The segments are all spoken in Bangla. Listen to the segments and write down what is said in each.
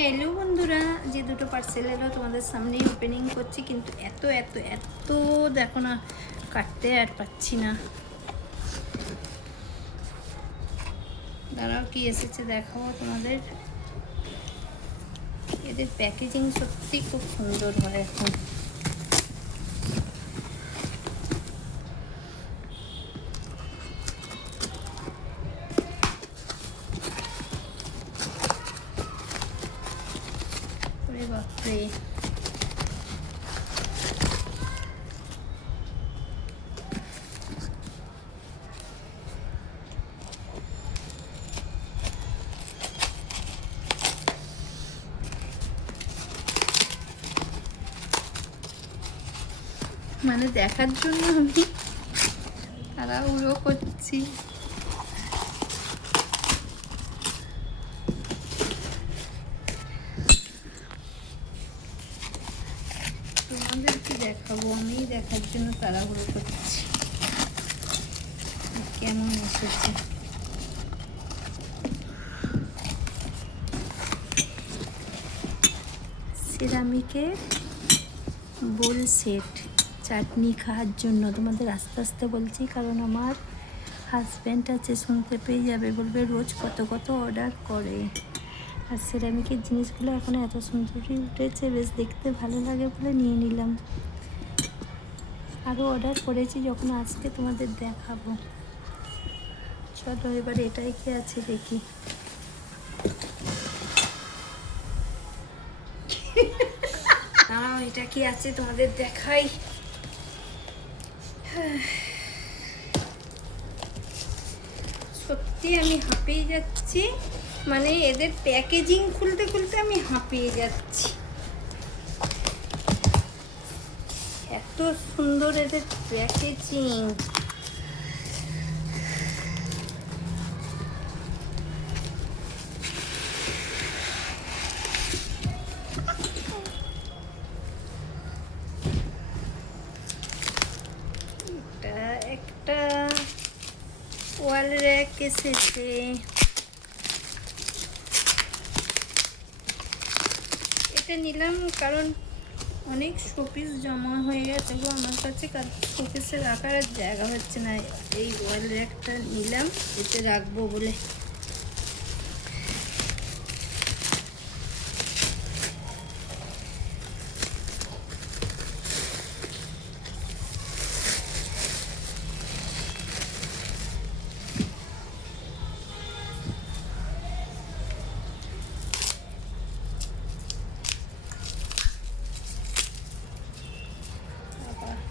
হ্যালো বন্ধুরা, যে দুটো পার্সেল এলো তোমাদের সামনেই ওপেনিং করছি, কিন্তু এত এত এত দেখো না, কাটতে আর পাচ্ছি না। দাঁড়াও, কি এসেছে দেখাবো তোমাদের। এদের প্যাকেজিং সত্যি খুব সুন্দর হয় এখন। বাপরে, মানে দেখার জন্য আমি তাড়াহুড়ো করছি। তোমাদেরকে দেখাবো, আমি দেখার জন্য তাড়াহুড়ো করছি কেমন এসেছে। সিরামিকের বোল সেট, চাটনি খাওয়ার জন্য। তোমাদের আস্তে আস্তে বলছি, কারণ আমার হাজব্যান্ড আছে, শুনতে পেয়ে যাবে, বলবে রোজ কত কত অর্ডার করে। আর সিরামিকের জিনিসগুলো এখন এত সুন্দরই উঠেছে, বেশ দেখতে ভালো লাগে বলে নিয়ে নিলাম। আরও অর্ডার করেছি, যখন আসবে তোমাদের দেখাবো। চলো এবার এটাই কি আছে দেখি। এটা কি আছে তোমাদের দেখাই। সত্যি আমি হাঁপিয়ে যাচ্ছি, মানে এদের প্যাকেজিং খুলতে খুলতে আমি হাঁপিয়ে যাচ্ছি। এত সুন্দর এদের প্যাকেজিং। একটা ওয়াল র্যাক এসেছে। এটা নিলাম কারণ অনেক শোপিস জমা হয়ে গেছে গো আমার কাছে, কারণ শোপিসে রাখার আর জায়গা হচ্ছে না। এই ওয়াল র্যাকটা নিলাম এতে রাখবো বলে।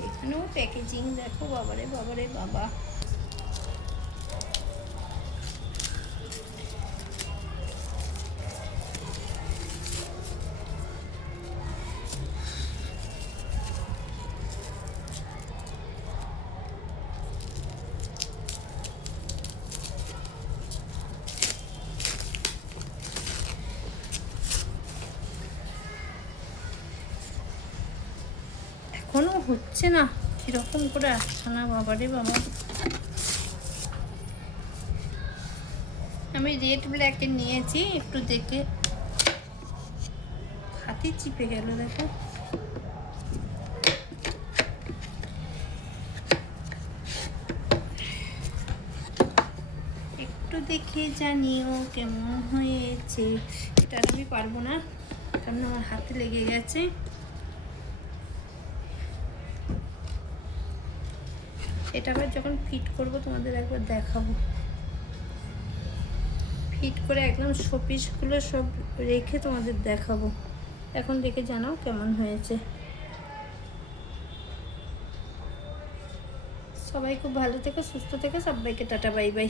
এখানেও প্যাকেজিং দেখো, বাবারে বাবারে বাবা। এখনো হচ্ছে না, কিরকম করে আসছে না, বাবারে বাবা। আমি রেড ব্ল্যাকে নিয়েছি, একটু দেখে। হাতে চিপে গেল দেখো। একটু দেখে জানিও কেমন হয়েছে। এটা আমি পারবো না, কারণ আমার হাতে লেগে গেছে। এটা আবার যখন ফিট করব তোমাদের একবার দেখাবো। ফিট করে একদম শোপিসগুলো সব রেখে তোমাদের দেখাবো। এখন দেখে জানাও কেমন হয়েছে। সবাই খুব ভালো থেকো, সুস্থ থেকো, সবাইকে টাটা বাই বাই।